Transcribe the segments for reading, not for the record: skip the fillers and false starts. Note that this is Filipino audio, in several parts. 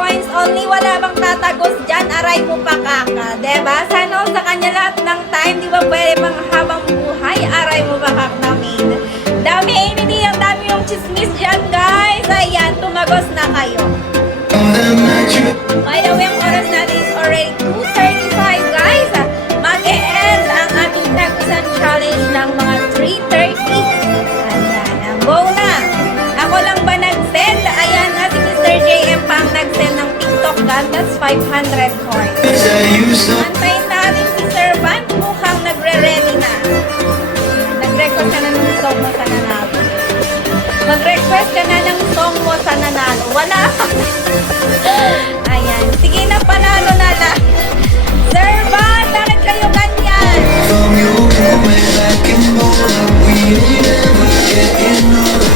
coins only. Wala bang tatagos dyan? Aray mo pa kaka. Diba? Sana sa kanya lahat ng time. Di ba pwede mga habang buhay? Aray mo pa kaka namin. Dami, hindi ang dami yung chismis dyan, guys. Ayan, tumagos na kayo. By the way, ang oras natin is already 2:35, guys. Mag-e-end ang ating tagusan challenge ng mga 3:30. Ayan, go na. Ako lang ba nag-send? Ayan nga, si Mr. JM pa ang nag-send ng TikTok gun. That's 500 coins. Antayin natin si Sir Van. Mukhang nagre-ready na. Nag-record ka na ng song mo sa nanalo. Mag-request ka na ng song mo sa nanalo. Wala pa. Ayan. Sige na, panalo na lang. Sir Van, bakit kayo ganyan? From your room way back in Boulder, we ain't ever getting older.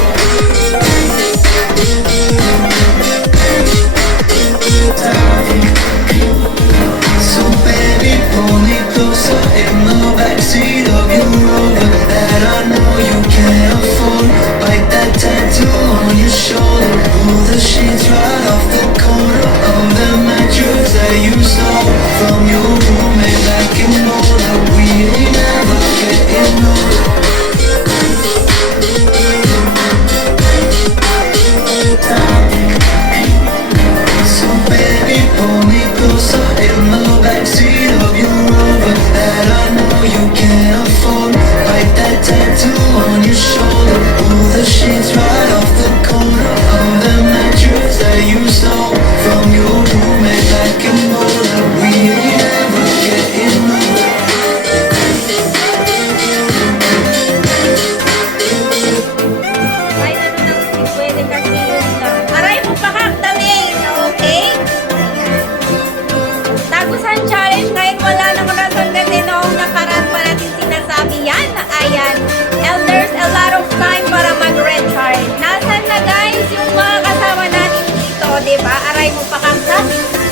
So baby, pull me closer in the backseat of your Rover that I know you can't afford. Bite that tattoo on your shoulder, pull the sheets right off the corner of the mattress that you stole from your roommate back in Boulder. We ain't ever getting older. So baby, pull me closer in the backseat of your Rover that I know you can't afford. Bite that tattoo on your shoulder, pull the sheets right off the corner of the mattress that you stole from your roommate back in Boulder. We ain't ever getting older. Ay, ano nang si pwede kasi yun lang. Aray mo pa kakdamin, okay? Ayan. Tagusan challenge ngayon, wala nang rason kasi noong nakaraan pa natin sinasabi yan. Ayan. Elders, a lot of time para mag-recharge. Nasaan na guys yung mga kasama natin dito, diba? Aray mo pa kakda.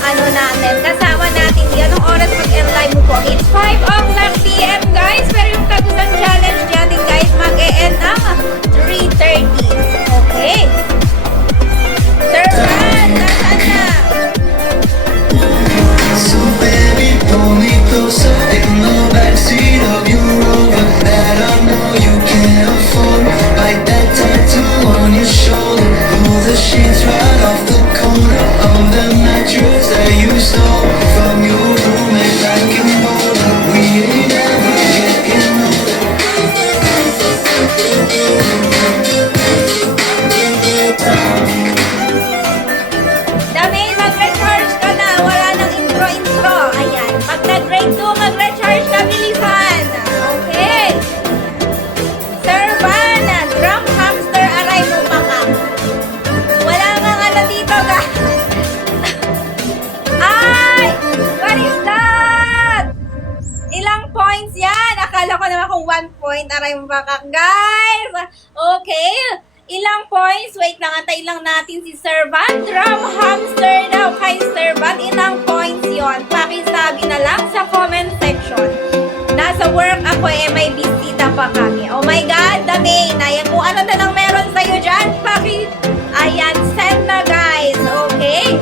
Ano natin, kasama natin yan. Anong oras mag-live mo po? It's 5 o'clock p.m. guys. Pero yung tagusan challenge natin guys, mag-e-end ang 3:30. Okay. Sir Van, nasaan na? So baby, pull me closer in the backseat of your Rover that I know you can't afford. Bite that tattoo on your shoulder, pull the sheets right off the corner of the mattress that you stole from your roommate back in Boulder. We ain't ever getting older. Dami, mag-recharge ka na. Wala nang intro-intro. Ayan. Pag nag-grade 2, mag-recharge ka, bilisan. Okay. Sir Van, drum hamster, aray mo pa ka. Wala nga ano dito, guys. Ay! What is that? Ilang points yan? Akala ko naman kung 1 point. Aray mo pa ka, guys. Okay. Ilang points? Wait lang, antay lang natin si Sir Van. Drum hamster daw kay Sir Van. Ilang points yon? Pakisabi na lang sa comment section. Nasa work ako may bisita pa kami. Oh my God, dami. Ayan, kung ano na lang meron sa'yo dyan, ayan, send na guys. Okay?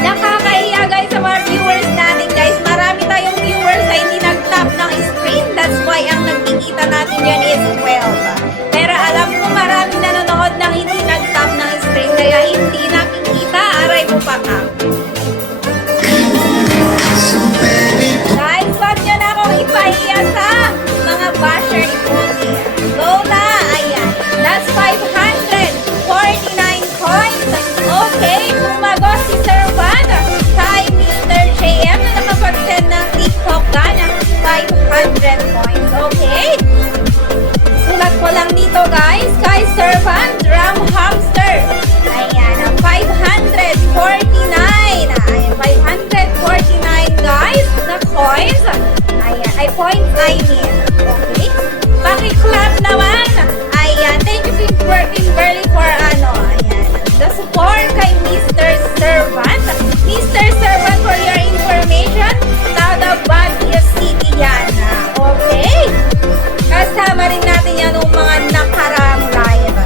Nakakahiya guys sa mga viewers natin guys. Marami tayong viewers na hindi nag-tap ng screen. That's why ang nagkikita natin dyan is 12. Pero alam ko maraming nanonood ng hindi nag-tap ng screen kaya hindi nakikita. Aray mo pa ka. So baby, Guys, wag nyo na akong ipahiya sa mga basher ni Pony. Go na! Ayan. That's 549 coins. Okay, pumagos si Sir Van kay Mr. JM na nakapag-send ng TikTok ka ng 500 coins. Okay? Sulat ko lang dito guys kay Sir Van, drum hamster. Ayan, ang 549. Ayan, 549 guys na coins. Ayan, ay points I mean. Okay? Paki-clap naman. Ayan, thank you Kimberly for ayan, the support kay Mr. Servant. Mr. Servant, for your information, Tada Baguio City yan. Okay? Kasama rin natin yan ng mga nakarang live.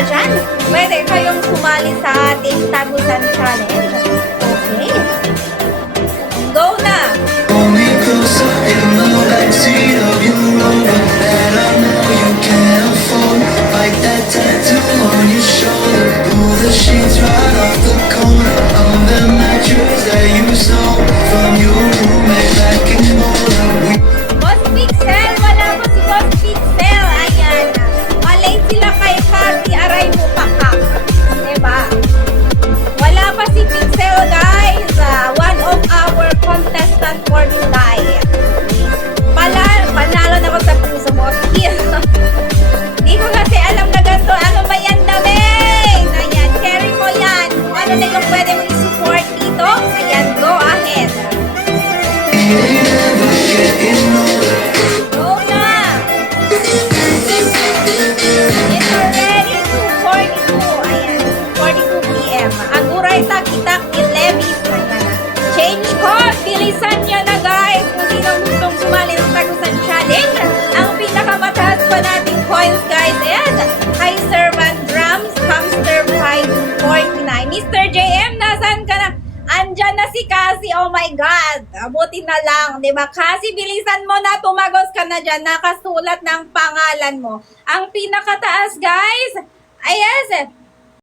ba dyan? Pwede kayong sumali sa ating Tagusan Challenge. Okay. Go na! Pull me closer in the backseat of your Rover that I know you can't afford. Bite that tattoo on your shoulder. Pull the sheets right off the corner of the mattress that you stole from your roommate back in Boulder. Boss Pixel, wala po si Boss Pixel. Ayan. Malate sila kay Cathy, aray mo pakak. Diba? Wala pa si Pixel, guys. One of our contestant for July. Panalo na ako sa puso mo. Hindi ko kasi alam na ganito. Ano ba yan, daming? Ayan, carry mo yan. Kung ano na yung pwede mo i-support dito, ayan, go ahead. Go na! It's already 2:42. Ayan, 2:42 p.m. Aguray tak-itak ni Levis. Ayan. Change code. Bilisan nyo na, guys. Kung sino gustong sumali ng Tagusan Challenge. Ang pinakamataas pa nating points, guys. Ayan. Kay Servant Drums, Hamster 549. Mr. JM, nasan ka na? Andyan na si Cassie. Oh my God. Buti na lang. Diba? Cassie, bilisan mo na. Tumagos ka na dyan. Nakasulat ng pangalan mo. Ang pinakataas, guys. Ay, yes.